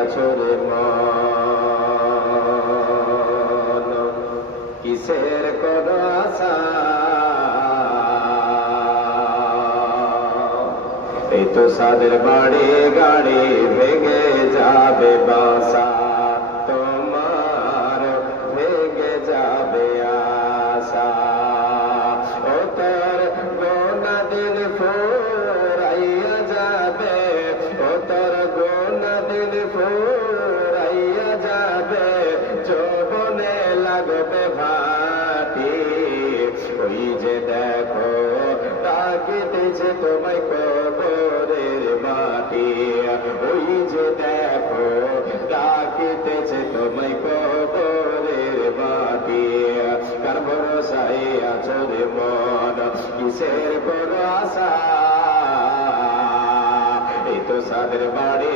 আছো রে মন, কিসের কোন আশা? এই তো সাদের বাড়ি গাড়ি ভেঙে যাবে বাসা, তোমার ভেঙে যাবে আশা। ও তোর গোনা দিন ফুরাইয়া যাবে, ও তোর গোনা দিন ফুরাইয়া যাবে, যৌবনে লাগবে ভাটি। ওই যে দেখো ডাকিতেছে তোমায় কবরের মাটি, ওই যে দেখো ডাকিতেছে তোমায় কবরের মাটি। কার ভরসায় আছো রে মন, কিসের বড় আশা? এই তো সাদের বাড়ি